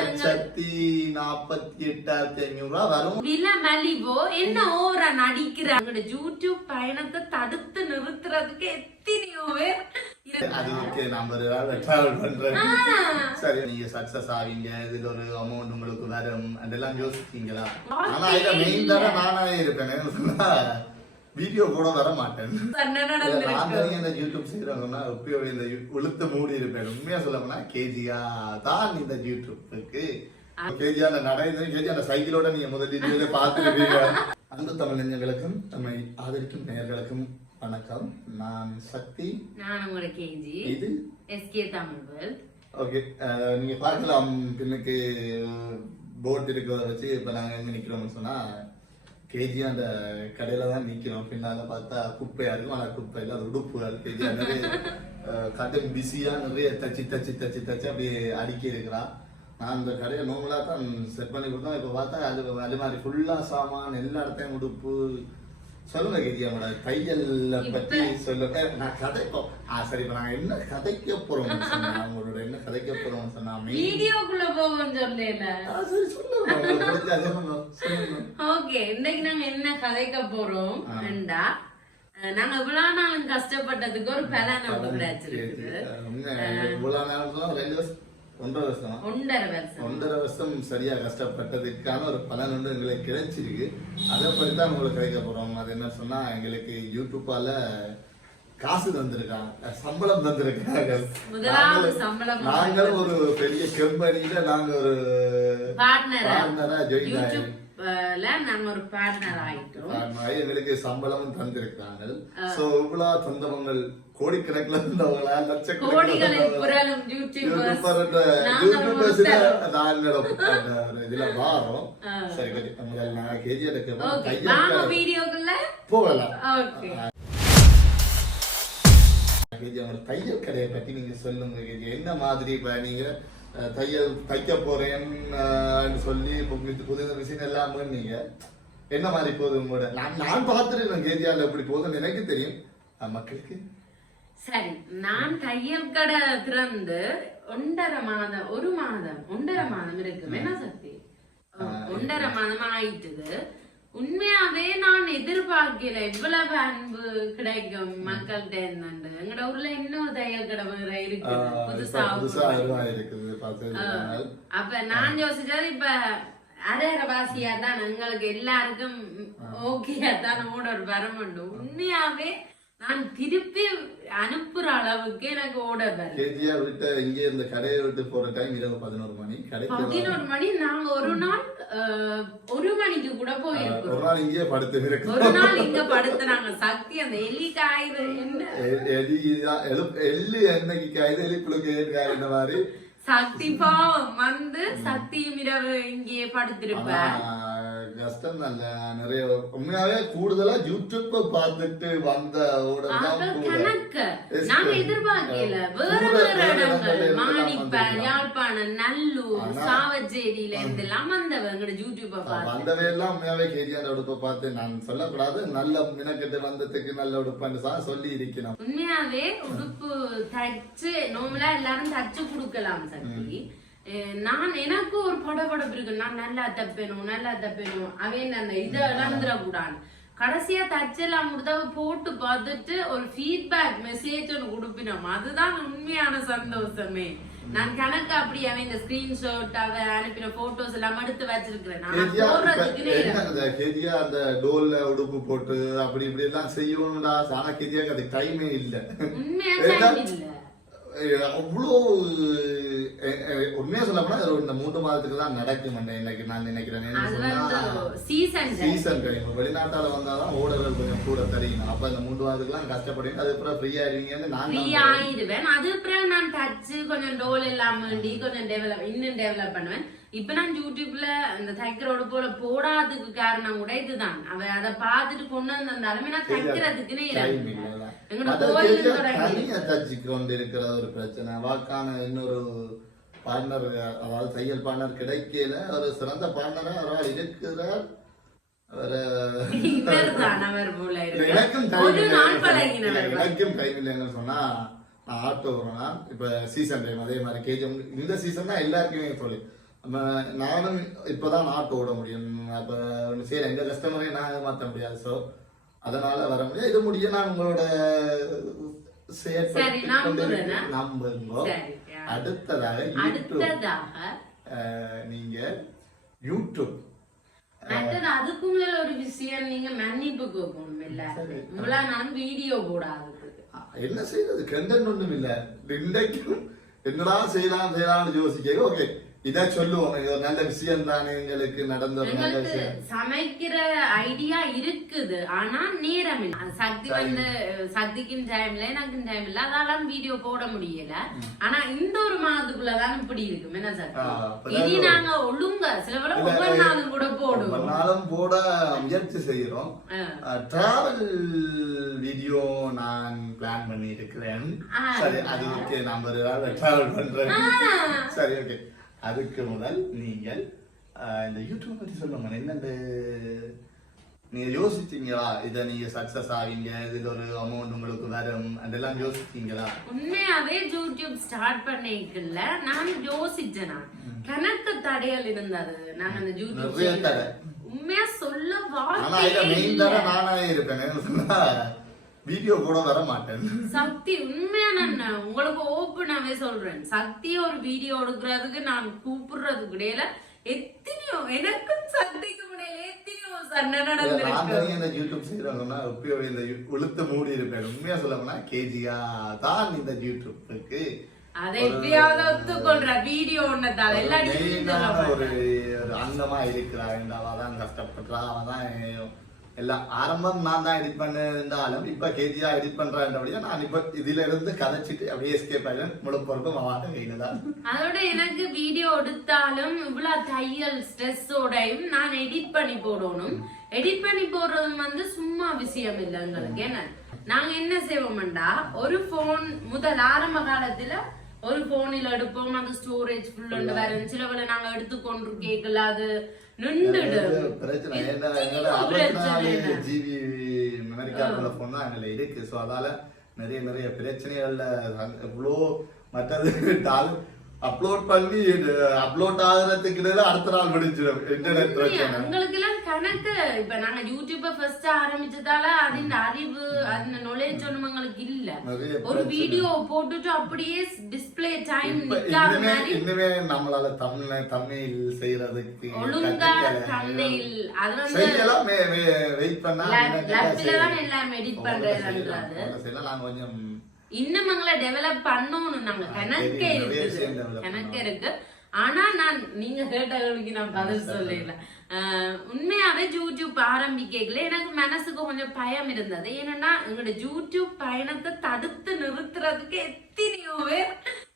1,48,500 வரும். விலை மலிவோ என்ன ஓவரா நடிக்கிறாங்க. யூடியூப் பயணத்தை தடுத்து நிறுத்துறதுக்கு எத்தனையோ பேர் அதுக்கு நம்ம ஒரு டிராவல் பண்றேன். சரி, நீங்க சக்சஸ் ஆவீங்க, இதுல ஒரு அமௌண்ட் உங்களுக்கு வரும் அதெல்லாம் யோசிச்சீங்களா? ஆனா இத மெயின் தானே நானே இருப்பேன். வீடியோ கூட வர மாட்டேன். இந்த யூடியூப் செய்யறவங்கன்னா எப்பயோ இந்த உளுத்த மூடி இருப்பேன். உண்மையா சொல்லணும்னா கேஜியா தான் இந்த யூடியூப்புக்கு கேஜியா கேஜியா சைக்கிளோட நீங்க முதல்ல பார்த்துருப்பீங்க. அன்பு தமிழ் நெஞ்சங்களுக்கும் நம்மை ஆதரிக்கும் நேயர்களுக்கும் வணக்கம். நான் சக்தி. நான் உங்களோட கேஜி. இது எஸ்கே தமிழ். ஓகே, நீங்க பார்க்கலாம் பின்னுக்கு போட் இருக்கிறத வச்சு இப்ப நாங்க எங்க நிக்கிறோம்னு சொன்னா கேஜி அந்த கடையில தான் நிக்கிறோம். பின்னால பார்த்தா குப்பையா இருக்கும். ஆனா குப்பை இல்லை, அது உடுப்பு. கேஜி நிறைய கடன் பிஸியா நிறைய தச்சு அப்படியே அடுக்கி இருக்கிறான். நான் அந்த கடையை நோங்களா தான் செட் பண்ணி கொடுத்தோம். இப்ப பார்த்தா அது மாதிரி ஃபுல்லா சாமான், எல்லா இடத்தையும் உடுப்பு. சொல்லுங்க கேஜி, அவங்களோட தையல்ல பத்தி சொல்லுங்க. நான் கதைப்போம். சரி, இப்ப நாங்க என்ன கதைக்க போறோம்னு சொன்னா, அவங்களோட என்ன கதைக்க போறோம்னு சொன்னா வீடியோக்குள்ள போவோம் சொல்லல. சரி சொல்லுங்க. ஓகே, இன்னைக்கு நாங்க என்ன கதைக்க போறோம் என்றா, நாங்க இவ்வளவு நாளும் கஷ்டப்பட்டதுக்கு ஒரு பலன் நமக்கு கிடைச்சிருக்கு. இவ்வளவு நாள் 1.5 வருஷம் சரியா கஷ்டப்பட்டதுக்கான ஒரு பலன் வந்து எங்களுக்கு கிடைச்சிருக்கு. அதை படித்தான் உங்களுக்கு கிடைக்க போறோம். அது என்ன சொன்னா, எங்களுக்கு யூடியூப்பால காசு தந்திருக்காங்க, சம்பளம் தந்திருக்காங்க. நாங்கள் ஒரு பெரிய கம்பெனியில நாங்க ஒரு பார்ட்னரா ஜாயின் ஆயிட்டோம். எங்களுக்கு சம்பளமும் தந்திருக்காங்க. சோ இவ்வளவு சொந்தவங்கள் கோடிக்கணக்கில் இருந்தவங்களா, லட்சக்கணக்கில் இதுல வாரம். சரி, நான் கேஜி போகலாம். கேஜி, அவங்க தையல் கடையை பத்தி நீங்க சொல்லுங்க கேஜி. என்ன மாதிரி இப்ப நீங்க தையல் தைக்க போறேன்னு சொல்லி புது மிஷின் எல்லாம் நீங்க என்ன மாதிரி போகுது உங்களோட? நான் பார்த்துருக்கேன் கேஜியால எப்படி போகுதுன்னு எனக்கு தெரியும். மக்களுக்கு சரி, நான் தையல் கடை திறந்து 1.5 மாதம் இருக்கு. என்ன சக்தி, 1.5 மாதம் ஆயிட்டுது. உண்மையாவே நான் எதிர்பார்க்கல இவ்வளவு அன்பு கிடைக்கும் மக்கள்கிட்ட இருந்து. எங்கட ஊர்ல இன்னும் தையல் கடை வேற இருக்கு, புதுசா இருக்குது. அப்ப நான் யோசிச்சது, இப்ப அரைவாசியா தான் எங்களுக்கு எல்லாருக்கும் ஓகேயா தான் ஆர்டர் வர மாட்டோம். உண்மையாவே நான் திருப்பி அனுப்புற அளவுக்கு எனக்கு ஆர்டர் வரும். கேஜியா விட்டு இங்க இந்த கடையை விட்டு போற டைம் இரவு 11 மணி. 11 மணி. நாங்க ஒரு நாள் 1 மணிக்கு கூட போயிருக்கோம். ஒரு நாள் இங்கே படுத்து இருக்கு. ஒரு நாள் இங்க படுத்துனாங்க. சக்தி அந்த எலி காயுது, எள்ளு என்னைக்கு காயுது, எலி புழுக்கு காயுற மாதிரி சக்தி பாவம் வந்து சக்தியும் இரவு இங்கே படுத்திருப்பேன். கஷ்டம் இல்ல. நிறைய உண்மையாவே கூடுதலா யூடியூப் பார்த்துட்டு வந்த கணக்கு நாங்க எதிர்பார்க்கல. வேற வேற இடங்கள், மாணிப்பேன், யாழ்ப்பாணம், நல்லூர், சாவச்சேரியில இருந்தெல்லாம் வந்தவங்க யூடியூப் வந்தவே எல்லாம் உண்மையாவே கேஜியான உடுப்பை பார்த்து நான் சொல்லக்கூடாது, நல்ல மினக்கெட்டு வந்ததுக்கு நல்ல உடுப்புன்னு சொல்லி இருக்கணும். உண்மையாவே உடுப்பு தச்சு நோமலா எல்லாரும் தச்சு கொடுக்கலாம் சக்தி. நான் எனக்கு ஒரு படபடப்பு இருக்கு. நான் நல்லா தப்பேனும் அவன் அந்த இதை இழந்துடக்கூடாது. கடைசியா தச்செல்லாம் கொடுத்தா போட்டு பார்த்துட்டு ஒரு ஃபீட்பேக் மெசேஜ் ஒன்று கொடுப்பினோம். அதுதான் உண்மையான சந்தோஷமே. நான் கணக்கு அப்படி அவன் இந்த ஸ்கிரீன்ஷாட் அவன் அனுப்பின போட்டோஸ் எல்லாம் எடுத்து வச்சிருக்கிறேன். அந்த டோல்ல உடுப்பு போட்டு அப்படி இப்படி எல்லாம் செய்யணும்டா. ஆனா கேஜியாக்கு அதுக்கு டைமே இல்ல. உண்மையா இல்ல. அவ்வளோ உண்மையா சொல்ல போனா இந்த 3 மாதத்துக்கு தான் நடக்கும் இன்னைக்கு நான் நினைக்கிறேன். சீசன் டைம் வெளிநாட்டால வந்தாதான் ஓடர்கள் கொஞ்சம் கூட தெரியும். அப்ப இந்த 3 மாதத்துக்குலாம் கஷ்டப்படுவீங்க. அதுக்கப்புறம் ஃப்ரீயா இருவீங்கன்னு நான் ஆயிடுவேன். அதுக்கப்புறம் நான் தச்சு கொஞ்சம் டோல் எல்லாம் வேண்டி கொஞ்சம் டெவலப் பண்ணுவேன். இப்ப நான் யூடியூப்ல இந்த தைக்கிறோட போல போடாததுக்கு காரணம் கூட இதுதான். அவ அதை பார்த்துட்டு கொண்டு வந்தாலுமே நான் தைக்கிறதுக்குன்னு தச்சு கொண்டு இருக்கிற ஒரு பிரச்சனை. வாக்கான இன்னொரு பார்ட்னர், அதாவது தையல் பார்ட்னர் கிடைக்கல. ஒரு சிறந்த பார்ட்னரா அவரால் இருக்கிறார். எனக்கும் டைம் இல்லைன்னு சொன்னா நான் ஆட்டோ வரேன்னா இப்ப சீசன் டைம் அதே மாதிரி கேஜி இந்த சீசன் தான் எல்லாருக்குமே சொல்லி நானும் இப்பதான் நாட்டு ஓட முடியும். அப்ப சரி எங்க கஸ்டமரை நான் ஏமாற்ற முடியாது. ஸோ அதனால வர முடியாது. இது முடிய நான் உங்களோட நம்புங்க. அடுத்ததாக நீங்க யூடியூப் அதுக்கும் மேல ஒரு விஷயம், நீங்க மன்னிப்பு கேட்கணும். இல்ல இவ்வளவு நான் வீடியோ போடாது என்ன செய்யறது, கண்டென்ட் ஒண்ணும் இல்ல. இன்றைக்கும் என்னடா செய்யலாம்னு யோசிக்க. ஓகே இதை சொல்லுவோம், இது ஒரு நல்ல விஷயம் தானே எங்களுக்கு நடந்த ஒரு நல்ல விஷயம். சமைக்கிற ஐடியா இருக்குது, ஆனா நேரம் இல்ல. சக்தி வந்து சக்திக்கும் டைம் இல்ல, எனக்கும் டைம் இல்ல, அதெல்லாம் வீடியோ போட முடியல. ஆனா இந்த ஒரு மாதத்துக்குள்ளதான் இப்படி இருக்கும். என்ன சார் இனி நாங்க ஒழுங்க சில வேளை ஒவ்வொரு நாளும் கூட போடுவோம், ஒவ்வொரு நாளும் போட முயற்சி செய்யறோம். டிராவல் வீடியோ நான் பிளான் பண்ணி இருக்கிறேன். சரி அது ஓகே, நான் ஒரு டிராவல் பண்றேன். சரி ஓகே. அதுக்கு முதல் நீங்கள் இந்த யூடியூப் பத்தி சொல்லுங்க. என்னது நீங்க யோசிச்சீங்களா, இதை நீங்க சக்சஸ் ஆவீங்க, இதுல ஒரு அமௌண்ட் உங்களுக்கு வரும், அதெல்லாம் யோசிச்சீங்களா? உண்மையாவே யூடியூப் ஸ்டார்ட் பண்ணிக்கல நான் யோசிச்சேன். கணக்கு தடைகள் இருந்தது. நான் அந்த யூடியூப் உண்மையா சொல்ல நானா இருப்பேன், வீடியோ கூட வர மாட்டேன். சக்தி உண்மையா நான் உங்களுக்கு ஓப்பனாவே சொல்றேன், சக்திய ஒரு வீடியோ எடுக்கிறதுக்கு நான் கூப்பிடுறதுக்கு இடையில எத்தனையோ எனக்கும் சக்திக்கும் இடையில எத்தனையோ சண்டை நடந்திருக்கு. யூடியூப் செய்யறவங்கன்னா எப்பயோ இந்த உளுத்து மூடி இருப்பேன். உண்மையா சொல்லணும்னா கேஜியா தான் இந்த யூடியூப்க்கு அதை எப்படியாவது ஒத்துக்கொள்ற வீடியோ ஒன்னதால எல்லாரும் ஒரு அங்கமா இருக்கிறா. அவதான் கஷ்டப்படுறா, அவதான் எல்லாம் ஆரம்பம் நான் தான் எடிட் பண்ண இருந்தாலும் இப்ப கேஜியா எடிட் பண்றேன்றபடியா நான் இப்ப இதுல இருந்து கதைச்சிட்டு அப்படியே எஸ்கேப் ஆயிடும். முழு பொறுப்பும் மாவாட்ட கையில தான். அதோட எனக்கு வீடியோ எடுத்தாலும் இவ்வளவு தையல் ஸ்ட்ரெஸ்ஸோடையும் நான் எடிட் பண்ணி போடணும். எடிட் பண்ணி போடுறது வந்து சும்மா விஷயம் இல்லை எங்களுக்கு. ஏன்னா நாங்க என்ன செய்வோம்டா, ஒரு போன் முதல் ஆரம்ப காலத்துல ஒரு போனில் எடுப்போம், அது ஸ்டோரேஜ் ஃபுல் வேற சில வேலை நாங்க எடுத்துக்கொண்டு கேட்கல, அது பிரச்சனை. ஜிபி மெமரி கார்டுல போன் தான் அதுல இருக்கு. ஸோ அதால நிறைய பிரச்சனைகள்ல எவ்வளோ மற்றது அப்லோட் பண்ணி அப்லோட் ஆகுறதுக்கு அடுத்த நாள் முடிஞ்சிடும் இன்டர்நெட் பிரச்சனை. உங்களுக்கு எல்லாம் கணக்கு இப்ப நாங்க யூடியூப ஃபர்ஸ்ட் ஆரம்பிச்சதால அதின் அறிவு அந்த நாலேஜ் ஒண்ணும் உங்களுக்கு இல்ல. ஒரு வீடியோ போட்டுட்டு அப்படியே டிஸ்ப்ளே டைம் நிக்காத மாதிரி இன்னுமே நம்மளால தமிழ் செய்யறதுக்கு ஒழுங்கா தமிழ் அது வந்து செய்யலாம். வெயிட் பண்ணா லேப்ல தான் எல்லாம் எடிட் பண்றதுன்றது நான் கொஞ்சம் இன்னும் எங்களை டெவலப் பண்ணணும். நாங்க கணக்கே இருக்கு. ஆனா நான் நீங்க கேட்டவங்களுக்கு நான் பதில் சொல்லல. உண்மையாவே யூடியூப் ஆரம்பிக்கல எனக்கு மனசுக்கு கொஞ்சம் பயம் இருந்தது. ஏன்னா எங்களோட யூடியூப் பயணத்தை தடுத்து நிறுத்துறதுக்கு எத்தனையோ பேர்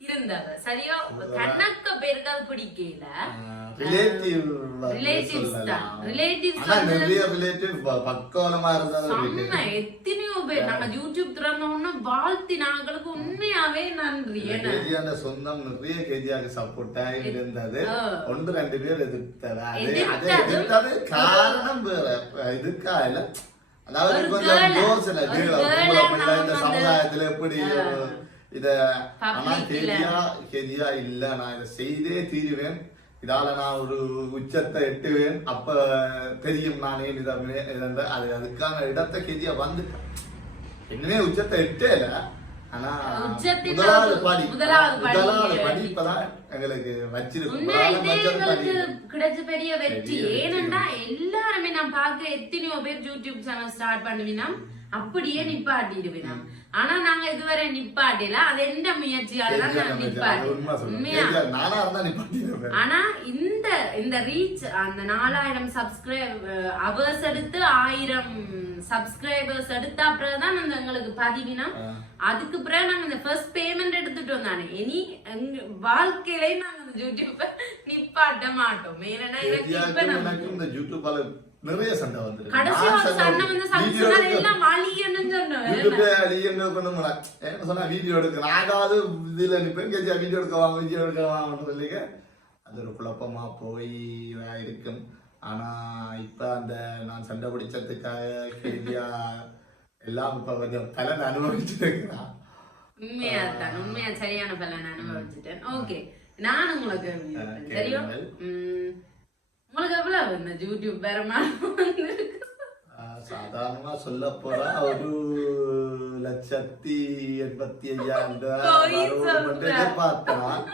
இருந்தாங்க. சரியா கணக்க பேருக்கு அது பிடிக்கல. எத்தனையோ பேர் நாங்க யூடியூப் திறந்தோம்னா வாழ்த்தி நாங்களுக்கு உண்மையாவே நன்றி. சொந்தம் நிறைய கேஜியாக சப்போர்ட் இருந்தது. ஒன்று ரெண்டு பேர் எதிர்த்தது காரணம் வேற இதுக்கா இல்ல. அதாவது கொஞ்சம் யோசனை இந்த சமுதாயத்துல எப்படி இத ஆனா கேஜியா இல்ல, நான் இதை செய்தே தீருவேன், இதால நான் ஒரு உச்சத்தை எட்டுவேன், அப்ப தெரியும் நானே அது அதுக்கான இடத்தை கேஜியா வந்து இன்னுமே உச்சத்தை எட்டேல. ஆனா முதலாவது படி இப்பதான் எங்களுக்கு கிடைச்ச பெரிய வெற்றி. ஏன்னா எல்லாருமே நான் பாக்குற எத்தனையோ பேர் யூடியூப் சேனல் ஸ்டார்ட் பண்ணுவீனா அப்படியே நிப்பாட்டிடுவேன். ஆனா நாங்க இதுவரை நிப்பாட்டில, அது எந்த முயற்சியால நான் நிப்பாட்டேன். ஆனா இந்த ரீச் அந்த 4000 சப்ஸ்கிரைப் அவர்ஸ் எடுத்து 1000 சப்ஸ்கிரைபர்ஸ் எடுத்த அப்புறம்தான் எங்களுக்கு பதிவினா. அதுக்கு பிறகு நாங்க இந்த ஃபர்ஸ்ட் பேமெண்ட் எடுத்துட்டோம் தானே. இனி வாழ்க்கையிலே நாங்க இந்த யூடியூப்ப நிப்பாட்ட மாட்டோம். ஏன்னா எனக்கு யூடியூப்ல நிறைய சண்டை வந்து வீடியோ எடுக்க நாகாவது இதுல நிப்பேன் வீடியோ எடுக்க வாங்க அது ஒரு குழப்பமா போய் இருக்கும். ஆனா இப்ப அந்த நான் சண்டை பிடிச்சதுக்காக எல்லாம் இப்ப கொஞ்சம் பலன் அனுபவிச்சுட்டு இருக்கிறான். உண்மையா சரியான பலன் அனுபவிச்சுட்டேன். ஓகே நான் உங்களுக்கு தெரியும். உங்களுக்கு எவ்வளவு இந்த யூடியூப் வருமானம் வந்திருக்கு? சாதாரணமா சொல்ல போறா 1,85,000 எதிர்பார்த்தேன்.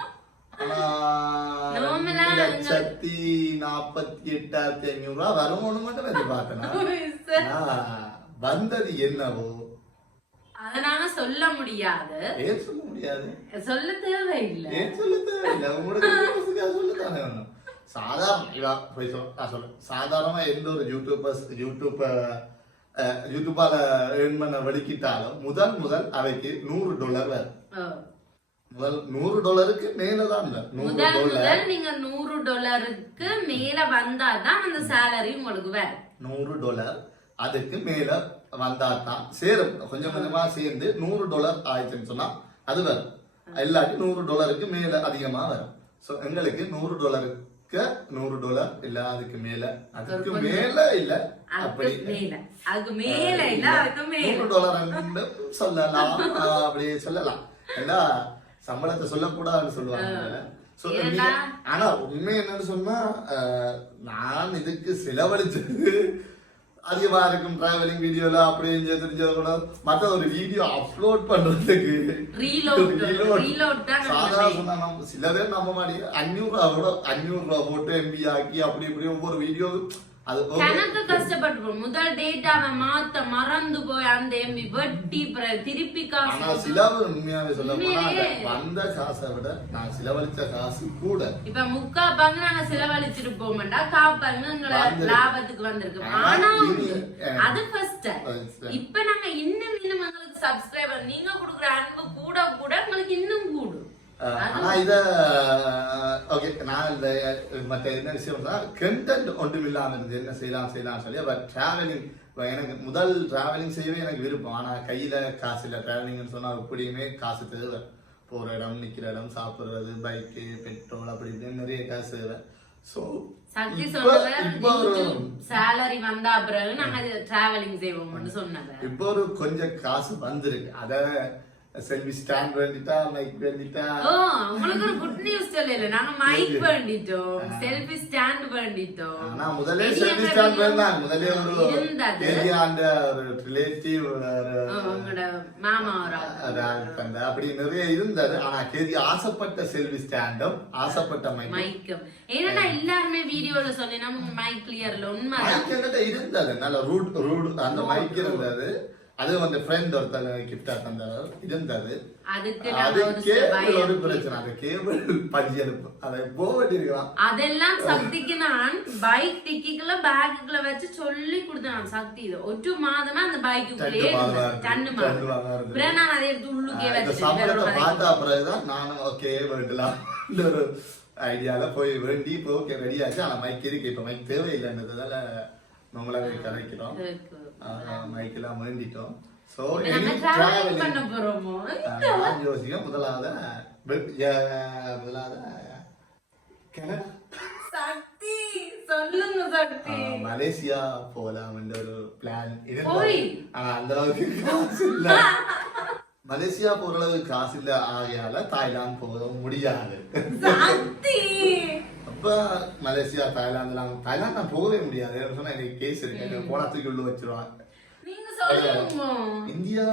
1,48,500 வருமானம் மட்டும் எதிர்பார்த்தேன். வந்தது என்னவோ அத நாங்க சொல்ல முடியாது. ஏன் சொல்ல முடியாது? சொல்ல தேவையில்லை. ஏன் சொல்ல தேவையில்லை? உங்களுக்கு சொல்லத்தானே வேணும். சாதாரணமா எந்த ஒரு யூடியூப்பால ஏர்ன் பண்ண வெளிக்கிட்டாலும் முதல் அவைக்கு $100 வரும். முதல் $100 மேலதான் இல்ல, முதல் நீங்க $100 மேல வந்தாதான் அந்த சேலரி உங்களுக்கு வரும். $100 அதுக்கு மேல வந்தாதான் சேரும். கொஞ்சம் கொஞ்சமா சேர்ந்து $100 ஆயிடுச்சுன்னு சொன்னா அது வரும். இல்லாட்டி $100 மேல அதிகமா வரும். சோ எங்களுக்கு $100 $100 இல்ல, அதுக்கு மேல இல்ல, அப்படி $100 சொல்லலாம், அப்படி சொல்லலாம். ஏன்னா சம்பளத்தை சொல்லக்கூடாதுன்னு சொல்லுவாங்க. ஆனா உண்மை என்னன்னு சொன்னா நான் இதுக்கு செலவழிச்சது அதிகமா இருக்கும். டிராவலிங் வீடியோல அப்படின்னு தெரிஞ்சது கூட மற்ற ஒரு வீடியோ அப்லோட் பண்றதுக்கு சாதாரண நம்ம சில பேர் நம்ப மாட்டேங்க $500 போட்டு எம்பி ஆக்கி அப்படி இப்படி ஒவ்வொரு வீடியோ கணக்கு கஷ்டப்பட்டு முதல் டேட்டாவை மாத்த மறந்து போய் அந்த எம்பி வெட்டி திருப்பி காசு. சில உண்மையாவே சொல்ல போனா வந்த காசை விட நான் செலவழிச்ச காசு கூட. இப்ப 3/4 பங்கு நாங்க செலவழிச்சிட்டு போமாட்டா, 1/4 பங்கு எங்களை லாபத்துக்கு வந்திருக்கு. ஆனா அது ஃபர்ஸ்ட். இப்ப நாங்க இன்னும் எங்களுக்கு சப்ஸ்கிரைபர் நீங்க கொடுக்குற அன்பு கூட உங்களுக்கு இன்னும் கூடும். ஆனா இத ஓகே, நான் இந்த மற்ற என்ன விஷயம்னா கண்டென்ட் ஒன்றும் இல்லாம இருந்து என்ன செய்யலாம் சொல்லி டிராவலிங். எனக்கு முதல் டிராவலிங் செய்யவே எனக்கு விருப்பம். ஆனா கையில காசு இல்லை. டிராவலிங்னு சொன்னா எப்படியுமே காசு தேவை. போற இடம், நிக்கிற இடம், சாப்பிடுறது, பைக்கு, பெட்ரோல், அப்படி இப்படின்னு நிறைய காசு தேவை. சோ சக்தி சொன்னது சேலரி வந்தா பிறகு நாங்க டிராவலிங் செய்வோம்னு சொன்னது. இப்போ ஒரு கொஞ்சம் காசு வந்திருக்கு. அத செல்ஃபி ஸ்டாண்ட் வேண்டிட்டா, மைக் வேண்டிட்டா. உங்களுக்கு ஒரு குட் நியூஸ் சொல்லல, நாங்க மைக் வேண்டிட்டோம், செல்ஃபி ஸ்டாண்ட் வேண்டிட்டோம். நான் முதல்ல செல்ஃபி ஸ்டாண்ட் வேண்டாம். முதல்ல ஒரு ஏரியாண்ட ஒரு ரிலேட்டிவ் உங்களோட மாமா அந்த அப்படி நிறைய இருந்தது. ஆனா கேதி ஆசைப்பட்ட செல்ஃபி ஸ்டாண்டும் ஆசைப்பட்ட மைக்கும். ஏன்னா எல்லாருமே வீடியோல சொன்னேன்னா மைக் கிளியர்ல உண்மை மைக் என்கிட்ட இருந்தது. நல்ல ரூட் அந்த மைக் இருந்தது. அது வந்து ஃப்ரெண்ட் ஒருத்தர் கிஃப்டா தந்தவர் இருந்தது. அது கேபிள் ஒரு பிரச்சனை. அது கேபிள் பஞ்செடுப்பு அதை போவட்டி இருக்கலாம். அதெல்லாம் சக்திக்கு நான் பைக் டிக்கிக்குள்ள பேக்குக்குள்ள வச்சு சொல்லி கொடுத்தேன். சக்தி இது ஒரு மாதமா அந்த பைக்குள்ளே நான் அதை எடுத்து உள்ளுக்கே வச்சு பார்த்தா பிறகுதான் நானும் ஓகே வேண்டலாம் ஒரு ஐடியால போய் வேண்டி இப்போ ஓகே ரெடி ஆச்சு. ஆனா மைக் இருக்கு. இப்ப மைக் தேவையில்லைன்றதால நம்மளாவே கதைக்கிறோம். மைக்கெல்லாம் வேண்டிட்டோம். சோ யோசிக்க முதலாவது மலேசியா போலாம் என்ற ஒரு பிளான் இருந்தது. அந்த அளவுக்கு காசு இல்ல. மலேசியா போற அளவுக்கு காசு இல்ல. ஆகையால தாய்லாந்து போக முடியாது. அப்ப மலேசியா தாய்லாந்து நான் போகவே முடியாது. சொன்னா எனக்கு கேஸ் இருக்கு. போனா தூக்கி உள்ள வச்சிருவாங்க. இந்தியா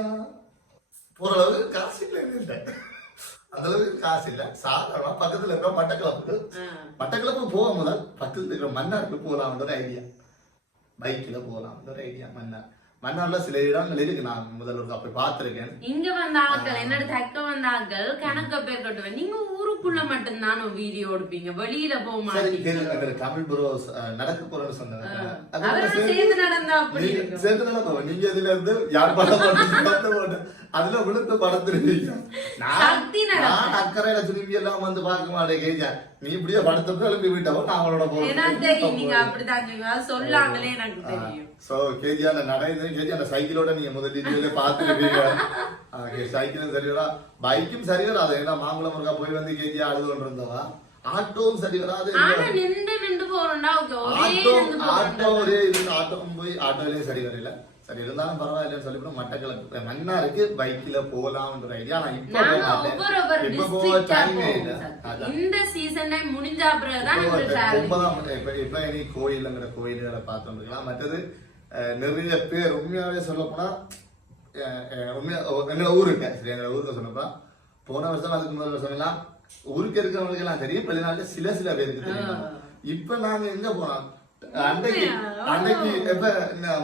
போற அளவுக்கு காசு இல்ல. அந்த அளவுக்கு காசு இல்ல. சாதாரண பக்கத்துல இருக்கிற மட்டக்களப்பு போக முதல் பக்கத்துல இருக்கிற மன்னாருக்கு போகலாம் ஒரு ஐடியா. பைக்ல போகலாம் ஒரு ஐடியா. மன்னார்ல சில இடங்கள் இருக்கு. நான் முதல்ல அப்படி பாத்திருக்கேன். இங்க வந்த ஆட்கள் என்னோட தக்க வந்த ஆட்கள் கணக்க பேர் கட்டுவேன். நீங்க ஊருக்குள்ள மட்டும்தான் வீடியோ எடுப்பீங்க, வெளியில போக மாட்டீங்க. தமிழ் ப்ரோஸ் நடக்க போறேன்னு சொன்னாங்க. சேர்ந்து நடப்போம். நீங்க இதுல இருந்து யார் படம் போட்டு அதுல விழுந்து படத்துருவீங்க. நான் அக்கறையில திரும்பி எல்லாம் வந்து பார்க்க மாட்டேன். கேஜா நீ இப்படியே படத்துக்கு எழுப்பி விட்டவோ நான் அவனோட சொல்லாமலே எனக்கு தெரியும். சோ கேஜியான நடந்து கேஜியான சைக்கிளோட நீங்க முதல்ல பாத்துருப்பீங்க. சைக்கிளும் சரி வரா, பைக்கும் சரி வராது. ஏன்னா மாங்குளம் முருகா போய் வந்து கேஜி அழுது கொண்டு இருந்தவா. ஆட்டோவும் சரி வராது. ஆட்டோ ஒரே இருந்து ஆட்டோவும் போய் ஆட்டோலயும் சரி வரல. சரி இருந்தாலும் பரவாயில்லன்னு சொல்லிவிட்டு மட்டக்களப்பு மன்னாருக்கு பைக்ல போலாம்ன்ற ஐடியா. ஆனா இப்ப போக டைமே இல்ல. இந்த சீசன் முடிஞ்ச அப்புறம்தான் இப்ப இனி கோயிலுங்கிற கோயில்களை பார்த்துட்டு இருக்கலாம். மற்றது நிறைய பேர் உண்மையாவே சொல்ல போனா உண்மையா எங்களை ஊருக்கு சரி எங்களை ஊருக்கு சொன்னப்பா போன வருஷம் அதுக்கு முதல் வருஷம் எல்லாம் ஊருக்கு இருக்கிறவங்களுக்கு எல்லாம் தெரியும், வெளிநாட்டுல சில பேருக்கு தெரியும். இப்ப நாங்க எங்க போனோம் அன்னைக்கு எப்ப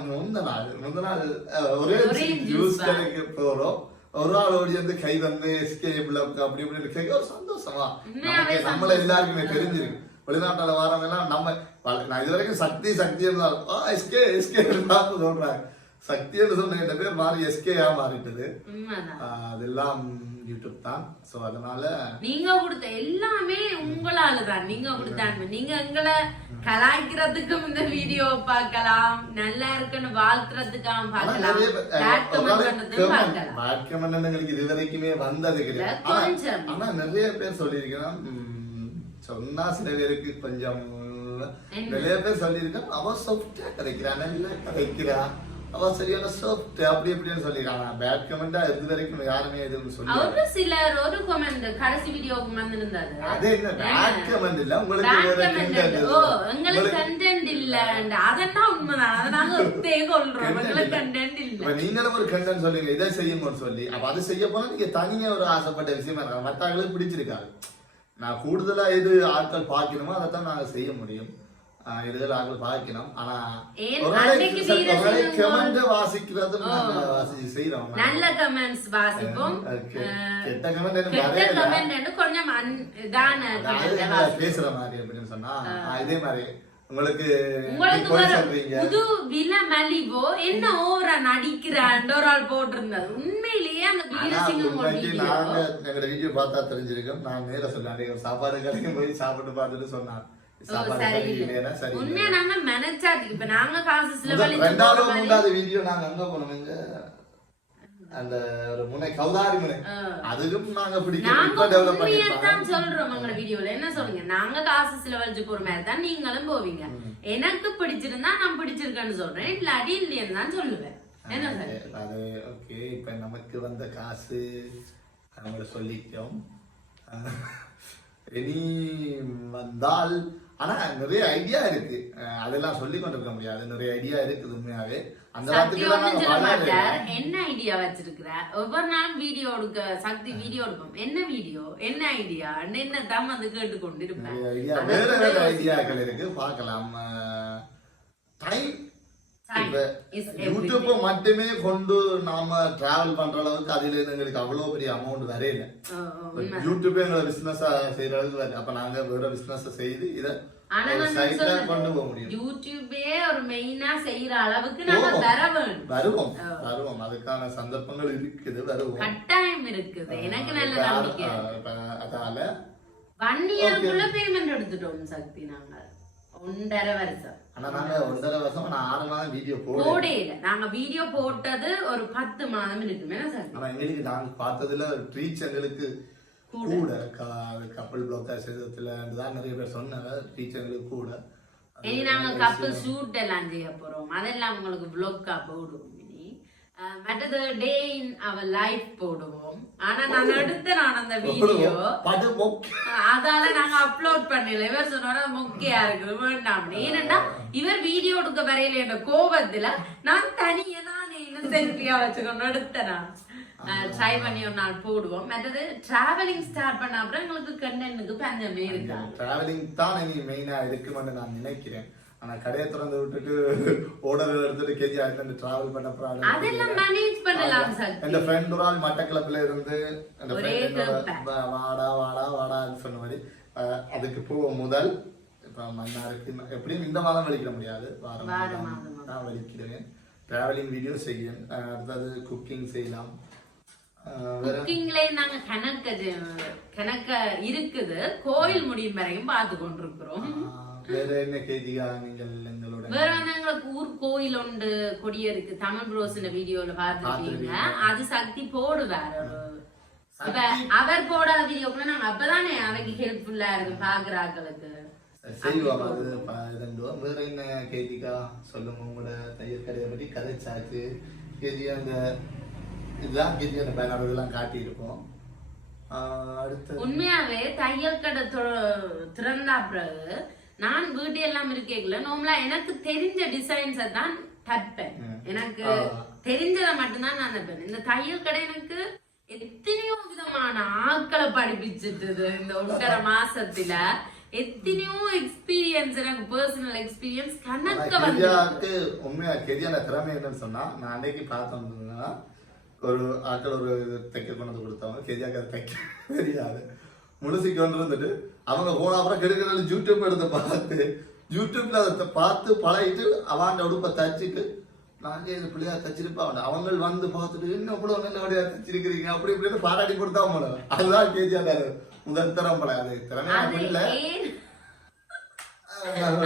முந்த நாள் ஒரே ஜூஸ் கடைக்கு போறோம். ஒரு ஆள் ஓடி வந்து கை வந்து எஸ்கேபிள் அப்படி இப்படின்னு கேட்க ஒரு சந்தோஷமா நம்மள எல்லாருக்குமே தெரிஞ்சிருக்கு. வெளிநாட்டுல வரவங்க எல்லாம் நம்ம நான் இது வரைக்கும் சக்தி இருந்தாலும் எஸ்கே சொல்றாங்க. சக்தி என்று சொன்ன பேர் மாறி எஸ்கேயா மாறிட்டது. அதெல்லாம் யூடியூப் தான். சோ அதனால நீங்க கொடுத்த எல்லாமே உங்களால தான். நீங்க கொடுத்தாங்க. நீங்க எங்களை கலாய்க்கிறதுக்கும் இந்த வீடியோ பார்க்கலாம், நல்லா இருக்குன்னு வாழ்த்துறதுக்காக பார்க்கலாம், எங்களுக்கு இது வரைக்குமே வந்தது கிடையாது. ஆனா நிறைய பேர் சொல்லியிருக்கேன், சொன்னா சில பேருக்கு கொஞ்சம் நிறைய பேர் சொல்லியிருக்கேன் அவ சாஃப்டா கதைக்கிறா, நல்லா கதைக்கிறா, அவ சரியான சாஃப்ட் அப்படி இப்படின்னு சொல்லிருக்காங்க. பேட் கமெண்டா இது வரைக்கும் யாருமே எதுவும் சொல்லி அவரு சிலர் ஒரு கமெண்ட் கடைசி வீடியோக்கு வந்திருந்தாரு. அது என்ன பேட் கமெண்ட் இல்ல, உங்களுக்கு உங்களுக்கு கண்டென்ட் இல்ல. அதெல்லாம் உண்மைதான். அத நாங்க ஒத்தே சொல்றோம், உங்களுக்கு கண்டென்ட் இல்ல. இப்ப நீங்களும் ஒரு கண்டென்ட் சொல்லுங்க, இதை செய்யுங்கன்னு சொல்லி. அப்ப அது செய்ய போனா நீங்க தனியா ஒரு ஆசைப்பட்ட விஷயமா இருக்காங்க, மற்றவங்களுக்கு பிடிச்சிருக்காது. நான் கூடுதலா எது ஆட்கள் பார்க்கணுமோ அதைத்தான் நாங்க செய்ய முடியும். இதுகள் ஆட்கள் பார்க்கணும். ஆனா கமெண்ட் வாசிக்கிறது செய்யறோம், நல்ல கமெண்ட்ஸ் வாசிப்போம். கெட்ட கமெண்ட் கொஞ்சம் பேசுற மாதிரி அப்படின்னு சொன்னா இதே மாதிரி உங்களுக்கு புது வில மலிவோ என்ன ஓவரா நடிக்கிறான் ஒரு ஆள் போட்டிருந்தது. உண்மையிலேயே அந்த நாங்க எங்க வீடியோ பார்த்தா தெரிஞ்சிருக்கோம். நான் நேர சொன்னேன், சாப்பாடு கடைக்கு போய் சாப்பிட்டு பார்த்துட்டு சொன்னான் உண்மையா நாங்க நினைச்சா இப்ப நாங்க காசு வீடியோ நாங்க அங்க போனோம், அந்த ஒரு முனை கௌதாரி முனை அதுக்கும் நாங்க பிடிக்கும் சொல்றோம். எங்க வீடியோல என்ன சொல்லுங்க, நாங்க காசு செலவழிச்சு போற மாதிரி தான் நீங்களும் போவீங்க. எனக்கு பிடிச்சிருந்தா நான் பிடிச்சிருக்கேன்னு சொல்றேன், இல்லாட்டி இல்லையன்னு தான் சொல்லுவேன். என்ன சார் அது ஓகே. இப்ப நமக்கு வந்த காசு அவங்கள சொல்லிட்டோம், இனி வந்தால் ஆனா நிறைய ஐடியா இருக்கு, அதெல்லாம் சொல்லி கொண்டிருக்க முடியாது. நிறைய ஐடியா இருக்குது உண்மையாவே. அந்த என்ன ஐடியா வச்சிருக்கிற ஒவ்வொரு நாளும் வீடியோ எடுக்க சக்தி வீடியோ எடுப்போம். என்ன வீடியோ என்ன ஐடியா என்ன தான் வந்து கேட்டு கொண்டிருப்பேன். வேற வேற ஐடியாக்கள் இருக்கு, பார்க்கலாம். டைம் யூடியூப் மட்டுமே கொண்டு நாம டிராவல் பண்ற அளவுக்கு அதுல இருந்து எங்களுக்கு அவ்வளவு பெரிய அமௌண்ட் வரையில. யூடியூப் எங்களை பிசினஸ் செய்யற அளவுக்கு வருது. அப்ப நாங்க வேற பிசினஸ் செய்து இத கொண்டு போக முடியும். யூடியூபே ஒரு மெயினா செய்யற அளவுக்கு நாம வருவோம். அதுக்கான சந்தர்ப்பங்கள் இருக்குது, வருவோம், கட்டாயம் இருக்குது. எனக்கு நல்ல நம்பிக்கை. அதால 1 இயர்க்குள்ள பேமெண்ட் எடுத்துட்டோம் சக்தி. நாங்க 1.5 வருஷம். ஆனா நாங்க 1.5 வருஷம் நான் 6 மாதம் வீடியோ போடல. நாங்க வீடியோ போட்டது ஒரு 10 மாதம் இருக்குமே சார். ஆனா எங்களுக்கு நாங்க பார்த்ததுல ரீச் எங்களுக்கு கூட கப்பல் பிளாக் சேதத்துல தான் நிறைய பேர் சொன்னாங்க, ரீச் எங்களுக்கு கூட. இனி நாங்க கப்பல் ஷூட் எல்லாம் செய்ய போறோம், அதெல்லாம் உங்களுக்கு vlog-ஆ போடுவோம். இனி மற்றது டே இன் அவர் லைஃப் போடுவோம். ஆனா நான் அந்த வீடியோ அதால நாங்க அப்லோட் பண்ணல. இவர் சொன்னாரு மொக்கையா இருக்குது வேண்டாம். ஏனென்றா இவர் வீடியோ எடுக்க வரையில என்ற கோபத்துல நான் தனியே தான் செல்ஃபியா வச்சுக்கணும் எடுத்தனா. ட்ரை பண்ணி ஒரு நாள் போடுவோம். மற்றது டிராவலிங் ஸ்டார்ட் பண்ண அப்புறம் எங்களுக்கு கண்டென்ட்க்கு பஞ்சமே இருக்கு. டிராவலிங் தான் இனி மெயினா இருக்குன்னு நான் நினைக்கிறேன். ஆனா கடையை திறந்து விட்டுட்டு ஓர்டர் எடுத்துட்டு கேஜி ஆயிட்டு டிராவல் பண்ண அப்புறம் அதெல்லாம் மேனேஜ் பண்ணலாம் சார். என் ஃப்ரெண்ட் ஒரு ஆள் மட்டக்களப்ல இருந்து அந்த ஃப்ரெண்ட் வாடான்னு சொன்ன மாதிரி அதுக்கு போக முதல் இப்ப மன்னாருக்கு எப்படியும் இந்த மாதம் வலிக்கிட முடியாது, வாரம் தான் வலிக்கிறேன். டிராவலிங் வீடியோ செய்யும், அடுத்தது குக்கிங் செய்யலாம். குக்கிங்ல நாங்க கணக்க இருக்குது, கோயில் முடியும் வரையும் பார்த்து கொண்டிருக்கிறோம். வேற என்ன கேஜியா நீங்கள் எங்களோட வேற எங்களுக்கு ஊர் கோயில் உண்டு கொடியருக்கு தமிழ் ப்ரோஸ் வீடியோல பார்த்துருக்கீங்க. அது சக்தி போடுவார். அவர் போடாத வீடியோக்குள்ள நாங்க அப்பதானே அவைக்கு ஹெல்ப்ஃபுல்லா இருக்கும் பாக்குறாங்களுக்கு. செய்வோம் அது இதுவோம். வேற என்ன கேஜிக்கா சொல்லுங்க, உங்களோட தையல் கடையை பற்றி கதைச்சாச்சு. கேஜி அந்த இதுதான் கேஜி அந்த பேனர் இதெல்லாம் காட்டியிருக்கோம். அடுத்து உண்மையாவே தையல் கடை திறந்தா பிறகு நான் வீட்டு எல்லாம் இருக்கேங்கள நார்மலா எனக்கு தெரிஞ்ச டிசைன்ஸை தான் தப்பேன். எனக்கு தெரிஞ்சதை மட்டும்தான் நான் தப்பேன். இந்த தையல் கடை எனக்கு எத்தனையோ விதமான ஆட்களை படிப்பிச்சுட்டு இந்த 1.5 மாசத்துல எத்தனையோ எக்ஸ்பீரியன்ஸ், எனக்கு பர்சனல் எக்ஸ்பீரியன்ஸ் கணக்க வந்து. உண்மையா கெதியான திறமை என்னன்னு சொன்னா, நான் அன்னைக்கு பார்த்தோம்னா ஒரு ஆட்கள் ஒரு தைக்க கொண்டு கொடுத்தவங்க கெதியாக்கு அதை தைக்க தெரியாது முழுசிக்கு கொண்டு வந்துட்டு அவங்க போன அப்புறம் கெடுக்கிறது யூடியூப் எடுத்து பார்த்து யூடியூப்ல அதை பார்த்து பழகிட்டு அவன் உடுப்பை தச்சுட்டு நாங்க இது பிள்ளையா தச்சிருப்பா அவங்க வந்து பார்த்துட்டு இன்னும் கூட நல்லபடியா தச்சிருக்கிறீங்க அப்படி இப்படின்னு பாராட்டி கொடுத்தா போல. அதுதான் கேஜியா முதல் தரம் படம். அது திறமையான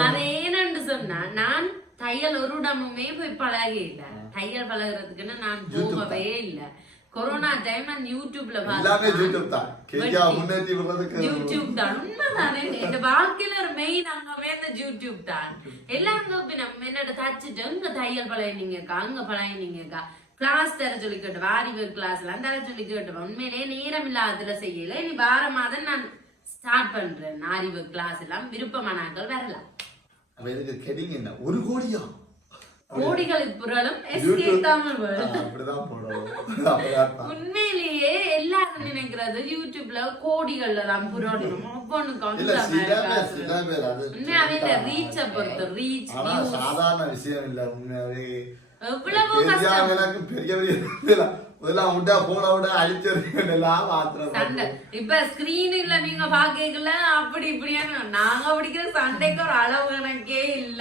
அது ஏன்னு சொன்னா, நான் தையல் ஒரு இடமுமே போய் பழகே இல்ல. தையல் பழகிறதுக்குன்னு நான் போகவே இல்ல. கொரோனா டைம் நான் யூடியூப்ல யூடியூப் தான். உண்மைதானே, என் வாழ்க்கையில ஒரு மெயின் அங்கவே இந்த யூடியூப் தான். எல்லாரும் நம்ம என்னோட தச்சுட்டு அங்க தையல் பழகினீங்கக்கா, அங்க பழகினீங்கக்கா, கிளாஸ் தர சொல்லி கேட்டு அறிவு கிளாஸ் எல்லாம் தர சொல்லி கேட்டு உண்மையிலேயே நேரம் இல்லாததுல செய்யல. இனி வார மாதம் நான் ஸ்டார்ட் பண்றேன் அறிவு கிளாஸ் எல்லாம். விருப்பமானாக்கள் வரலாம். ஒரு கோடியா கோடிகளுக்கு புரளும் உண்மையிலேயே எல்லாரும் நினைக்கிறது யூடியூப்ல கோடிகள்ல தான் புரளணும். உண்மையாவே இந்த ரீச்ச பொறுத்து ரீச் சாதாரண விஷயம் இல்ல. உண்மையாவே எவ்வளவு கஷ்டம். இப்ப ஸ்கிரீன்ல நீங்க பாக்கல அப்படி இப்படியான நாங்க பிடிக்கிற சண்டைக்கு ஒரு அளவு கணக்கே இல்ல.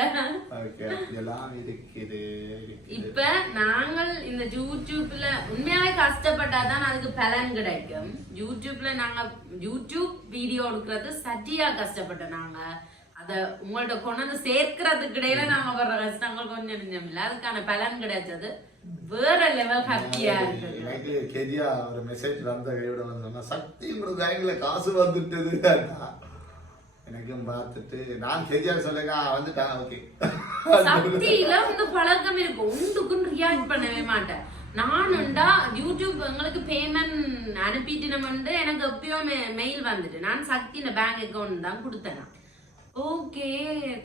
இப்ப நாங்கள் இந்த யூடியூப்ல உண்மையாவே கஷ்டப்பட்டாதான் அதுக்கு பலன் கிடைக்கும். யூடியூப்ல நாங்க யூடியூப் வீடியோ எடுக்கிறது சட்டியா கஷ்டப்பட்டோம். நாங்க அத உங்கள்ட்ட கொண்டு சேர்க்கறதுக்கு இடையில நாங்க வர்ற கஷ்டங்கள் கொஞ்சம் நெஞ்சம் இல்ல. அதுக்கான பலன் கிடைச்சது வேற லெவல் ஹாப்பியா இருக்கு. எனக்கு கேஜியா ஒரு மெசேஜ் வந்த கையோட வந்து சக்தி உங்களுக்கு பேங்க்ல காசு வந்துட்டது எனக்கும் பார்த்துட்டு நான் கேஜியா சொல்லுங்க வந்துட்டான். ஓகே, சக்தியில வந்து பழக்கம் இருக்கு. ஒன்றுக்கும் ரியாக்ட் பண்ணவே மாட்டேன். நானுண்டா யூடியூப் எங்களுக்கு பேமெண்ட் அனுப்பிட்டு நம்ம எனக்கு எப்பயோ மெயில் வந்துட்டு நான் சக்தி பேங்க் அக்கௌண்ட் தான் கொடுத்தேன். ஓகே,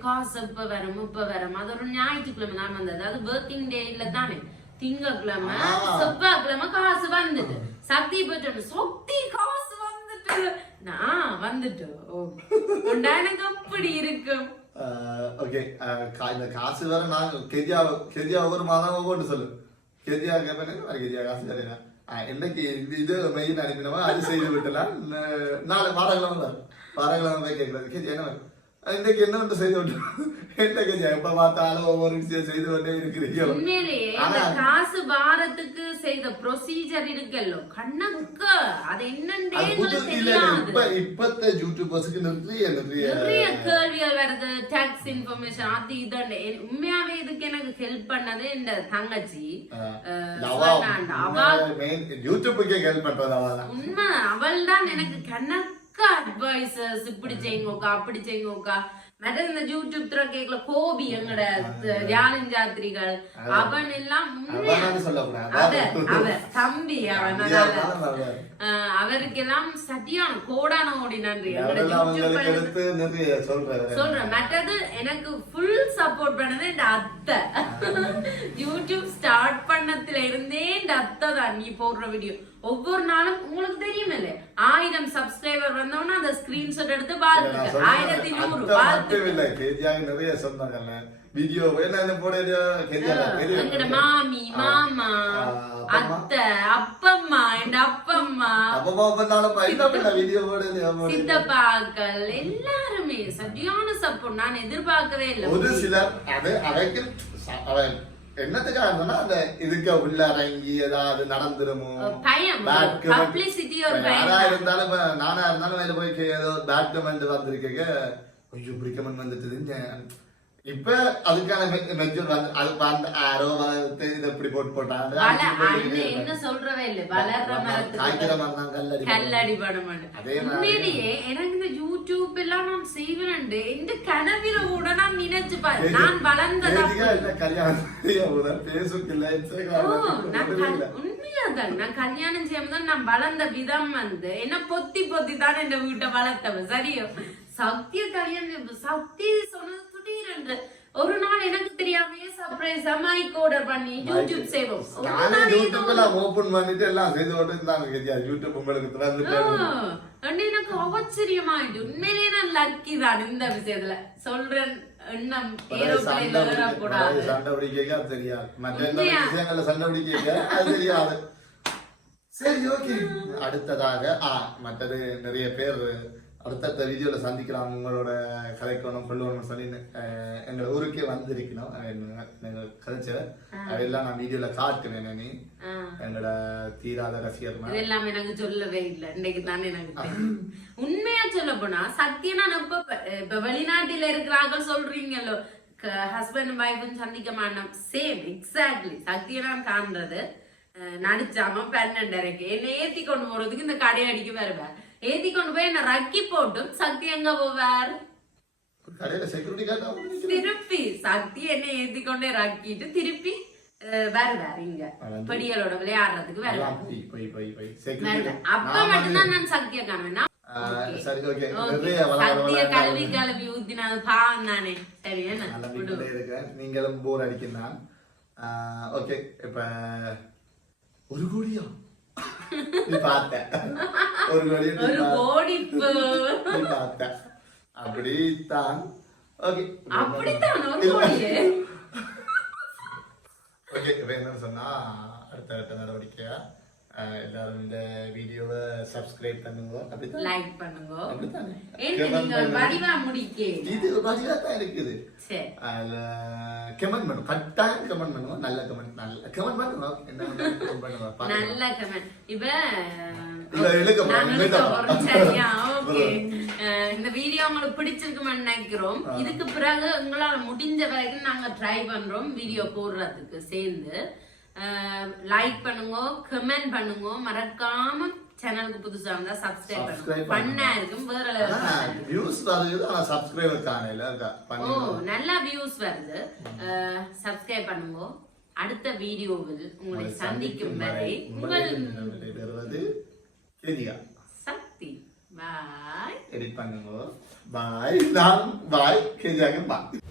காசு இப்ப வரும் அது ஒரு ஞாயிற்றுக்கிழமை தான் வந்தது. அது ஒர்க்கிங் டே இல்ல தானே, திங்கக்கிழமை செவ்வாய்க்கிழமை காசு வந்துட்டு சக்தி போயிட்டு சக்தி காசு வந்துட்டு நான் வந்துட்டு எனக்கு அப்படி இருக்கும். ஓகே, இந்த காசு வேற நான் கெஜியா ஒவ்வொரு மாதம் போட்டு சொல்லு. கெஜியா கெஜியா காசு தரேங்க என்னைக்கு இது மெயின் அனுப்பினவா அது செய்து விட்டலாம். நாளை வாரக்கிழமை போய் கேட்கறது கெஜியா என்ன இன்னைக்கு என்ன வந்து செய்து விட்டு என்ன கெஜியா எப்ப பார்த்தாலும் ஒவ்வொரு விஷயம் செய்து கொண்டே இருக்கிறீங்க. உண்மையிலேயே காசு வாரத்துக்கு செய்த ப்ரொசீஜர் இருக்கல்லோ கண்ணக்க அது என்னன்னே இப்பத்த யூடியூபர்ஸ்க்கு நிறைய கேள்விகள் வருது. டாக்ஸ் இன்ஃபர்மேஷன் அது இதான். உண்மையாவே இதுக்கு எனக்கு ஹெல்ப் பண்ணது இந்த தங்கச்சி. யூடியூபுக்கே ஹெல்ப் பண்றது உண்மை. அவள் தான் எனக்கு கண்ணக்க அட்வைசஸ், இப்படி செய்யுங்கக்கா அப்படி செய்யுங்கக்கா. மற்ற இந்த யூடியூப் துறை கேட்கல கோபி எங்கட ஜாத்திரிகள் அவன் எல்லாம் தம்பி அவருக்கெல்லாம் சத்தியான கோடான ஓடி நன்றி சொல்றேன். மற்றது எனக்கு ஃபுல் சப்போர்ட் பண்ணது இந்த அத்தை. யூடியூப் ஸ்டார்ட் பண்ணதுல இருந்தே இந்த அத்தை தான். நீ போடுற வீடியோ ஒவ்வொரு நாளும் உங்களுக்கு தெரியும் இல்ல 1000 சப்ஸ்கிரைபர் வந்தோம்னா அந்த ஸ்கிரீன்ஷாட் எடுத்து பாருங்க. 1100 நிறைய சொன்னாங்கல்ல வீடியோ என்ன போட மாமி மாமா அத்தை அப்பம்மா என் அப்பம்மா சித்தப்பாக்கள் எல்லாருமே சரியான சப்போர்ட். நான் எதிர்பார்க்கவே இல்லை. ஒரு சிலர் அது அவைக்கு என்னத்துக்காக இருந்தோம்னா அந்த இதுக்கு உள்ள இறங்கி ஏதாவது நடந்துருமோ பயம், பப்ளிசிட்டி ஒரு பயம். யாரா இருந்தாலும் நானா இருந்தாலும் வேலை போய் ஏதோ பேட் கமெண்ட் வந்திருக்கேங்க ஐயோ இப்படி கமெண்ட் வந்துட்டு இப்ப அதுக்கான மெச்சூர் வந்து அது அந்த ஆரோ இது எப்படி போட்டாங்க என்ன சொல்றவே இல்ல வளர்ற காய்க்கிற மரத்துக்கு மரம் கல்லடி படம் அதே மாதிரி உண்மையிலேயே எனக்கு இந்த யூடியூப் எல்லாம் நான் செய்வேன் இந்த கனவில கூட நான் நினைச்சு பாரு நான் வளர்ந்ததா கல்யாணம் பேசுக்கு உண்மையாதான் நான் கல்யாணம் செய்யும்போது நான் வளர்ந்த விதம் வந்து என்ன பொத்தி பொத்தி தான் என் வீட்டை வளர்த்தவன் சரியோ சத்திய கல்யாணம் சக்தி சொன்னது திடீரென்று ஒரு நாள் எனக்கு தெரியாமயே சர்ப்ரைஸ் மைக் ஆர்டர் பண்ணி யூடியூப் செய்வோம் ஓபன் பண்ணிட்டு எல்லாம் செய்து கொண்டு இருந்தாங்க யூடியூப் உங்களுக்கு எனக்கு ஆச்சரியமாயிட்டு உண்மையிலேயே நான் லக்கி தான் இந்த விஷயத்துல சொல்றேன் எண்ணம் ஏரோப்ளேன்ல கூடாது சண்டை பிடிக்க தெரியாது மற்ற விஷயங்கள்ல சண்டை பிடிக்க அது தெரியாது சரி ஓகே அடுத்ததாக மற்றது நிறைய பேர் அடுத்த வீடியோல சந்திக்கலாம் உங்களோட கலைக்கணும் கொள்ளணும் சொல்லி எங்க ஊருக்கே வந்திருக்கணும் எங்க கல்ச்சர் அதெல்லாம் நான் வீடியோல காட்டுவேன் நீ எங்களோட தீராத ரசிகர் இதெல்லாம் எனக்கு சொல்லவே இல்லை இன்னைக்கு தானே எனக்கு உண்மையா சொல்ல போனா சத்தியனா இப்ப வெளிநாட்டில இருக்கிறார்கள் சொல்றீங்களோ ஹஸ்பண்ட் வைஃபும் சந்திக்க மாட்டோம் சேம் எக்ஸாக்ட்லி சத்தியனா காண்றது நடிச்சாம 12:30 என்ன ஏத்தி கொண்டு போறதுக்கு இந்த கடையடிக்கு வருவார் ஏத்தி கொண்டு போய் என்ன ரக்கி போட்டும் சக்தி எங்க போவார் திருப்பி சக்தி என்ன ஏத்தி கொண்டே ரக்கிட்டு திருப்பி வருவார் இங்க படிகளோட விளையாடுறதுக்கு வருவார் அப்ப மட்டும்தான் நான் சக்திய காணுவேன் சக்திய கல்வி ஊத்தினது பாவம் தானே சரி என்ன நீங்களும் போர் அடிக்கிறான் ஓகே இப்ப 1 கோடியா ஒரு கோடி பார்த்தேன் அப்படித்தான் என்ன சொன்னா அடுத்த நடவடிக்கையா எல்லாரும் இந்த வீடியோவை சப்ஸ்கிரைப் பண்ணுங்க லைக் பண்ணுங்க இது வடிவா தான் இருக்குது கமெண்ட் பண்ணுங்க கட்டாயம் கமெண்ட் பண்ணுங்க நல்ல கமெண்ட் பண்ணுங்க என்ன நல்ல கமெண்ட் இப்ப இந்த வீடியோ உங்களுக்கு பிடிச்சிருக்குன்னு நினைக்கிறோம் இதுக்கு பிறகு உங்களால முடிஞ்ச வரைக்கும் நாங்க ட்ரை பண்றோம் வீடியோ போடுறதுக்கு சேர்ந்து லைக் பண்ணுங்க கமெண்ட் பண்ணுங்க மறக்காம சேனலுக்கு புதுசா இருந்தா சப்ஸ்கிரைப் பண்ணா இருக்கும் வேற லெவல் வியூஸ் வருது ஆனா சப்ஸ்கிரைபர் காணல நல்ல வியூஸ் வருது சப்ஸ்கிரைப் பண்ணுங்க அடுத்த வீடியோவில் உங்களை சந்திக்கும் வரை உங்கள் சக்தி பாய் எடிட் பண்ணுங்க பாய் நான் பாய் கேஜாக பாய்